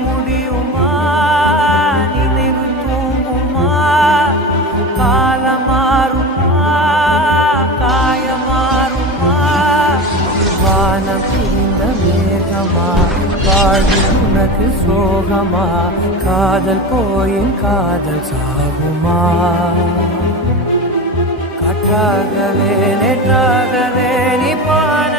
முடியுமா நினைவு தூங்குமா காலமாறுமா காயமாறுமா வானம் தீர்ந்த மேகமா வாழ்வில் உனக்கு சோகமா காதல் போயின் காதல் சாகுமா காற்றாகவே நேற்றாகவே நீ பான